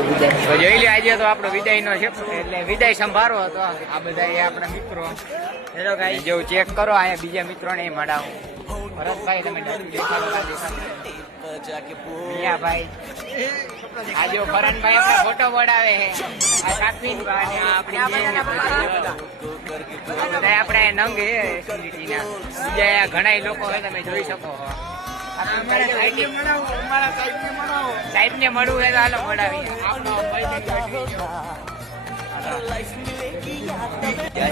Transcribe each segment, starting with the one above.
તો જોઈ લે આજે તો આપણો વિદાય નો છે એટલે વિદાય સંભારો હતો આ બધા આપણા મિત્રો. હેલો ગાઈસ જો ચેક કરો અહીંયા બીજા મિત્રો ને મળાવું. ભરતભાઈ તમે દેખાડો મિયાભાઈ આ જો ફરનભાઈ આપણા ફોટો પડાવે છે. આ કાકવીનભાઈ આપણી આપણે નંગ છે એસટીના. બીજા ઘણા લોકો હોય તમે જોઈ શકો. સાહેબ ને મળવું હોય તો હાલો મળાવી.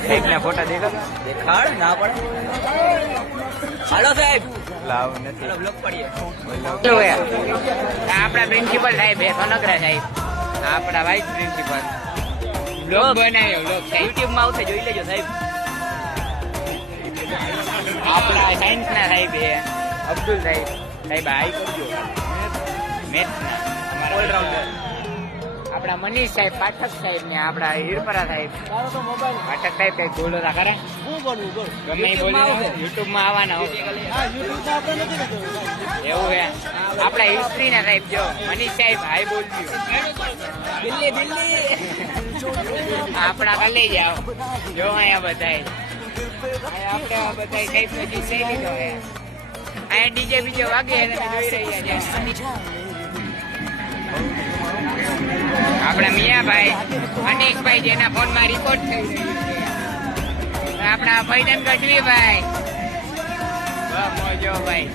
સાહેબ ના ફોટા દેખાડ ના પડે. હાલો સાહેબ લાવ નથી આપણા પ્રિન્સિપલ સાહેબ સોનગરા સાહેબ આપણા વાઇસ પ્રિન્સિપલ બ્લોગ બનાવ્યો. બ્લોગ યુટ્યુબ માં આવશે જોઈ લેજો સાહેબ. આપણા સાયન્સ ના સાહેબ અબ્દુલ સાહેબ હાઈ કરજો. મેથ્સ ના અમારા ઓલરાઉન્ડર આપણા મનીષ સાહેબ પાઠક સાહેબ ને આપણા હીરપરા સાહેબ પાઠક સાહેબ કઈ બોલો તા કરે ગમે બોલો યુટ્યુબ માં આવવાના એવું હે. આપણા હિસ્ટ્રી ના સાહેબ જો મનીષ સાહેબ હાઈ બોલજો. આપણા કલે જાઓ જો અહીંયા બધા આપણે બધા સાહેબ પછી લઈ લીધો હે. અહીંયા ડીજે બીજે વાગે તમે જોઈ રહ્યા છે. આપણા મિયાભાઈ અનેકભાઈ જેના ફોન માં રિપોર્ટ થઈ રહ્યું છે. આપણા ભાઈડન ગઢવીભાઈ મોજો ભાઈ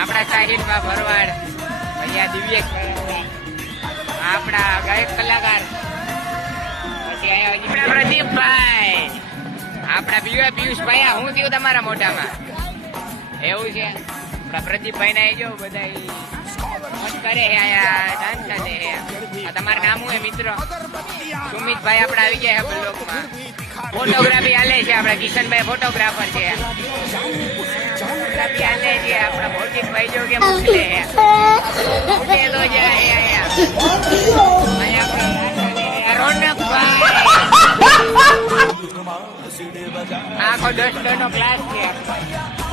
આપણા સાહિલભાઈ ભરવાડ ભૈયા દિવ્યેશ આપણા ગાયક કલાકાર પછી આપણા પ્રદીપભાઈ આપણા પિયુષભાઈ હું થયું તમારા મોઢામાં એવું છે. આપણા પ્રદીપભાઈ ના જો બધા કરે ડાન્સ સાથે. તમારું નામ શું હે મિત્રો? સુમિતભાઈ આપડા આવી ગયા છે બ્લોગમાં. ફોટોગ્રાફી હાલે છે આપડા કિશનભાઈ ફોટોગ્રાફર છે. ફોટોગ્રાફી હાલે છે આપડા ભૌતિકભાઈ જો કે મોકલે છે ઉઠેલો જાય રોનકભાઈ આખો 10 નો ક્લાસ છે.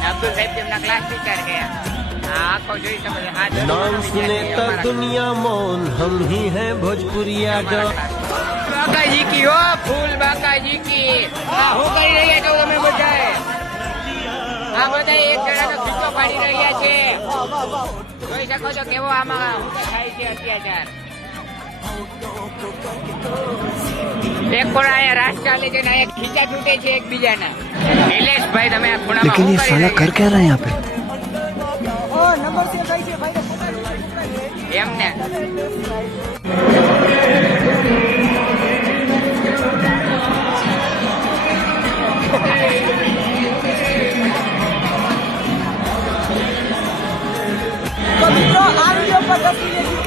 અબ્દુલ સાહેબ તેમના ક્લાસ ટીચર છે. नाम सुने तक दुनिया मौन हम ही हैं भोजपुरिया डॉ. बाका जी की हो फूल बाका जी की હું કરી રહ્યા છો તમે બધા? આ બધા એક જણા તો ખીચો પાડી રહ્યા છે. જોઈ શકો છો કેવો આમાં થાય છે અત્યાચાર. એક પણ અહીંયા રાસ ચાલે છે ને અહીંયા ખીચા છૂટે છે એકબીજાના. નિલેશભાઈ તમે આ ખૂણામાં શું કરી રહ્યા છો? क्या रहे हैं यहाँ पे? એમને તો મિત્રો આ વિડીયો પર 10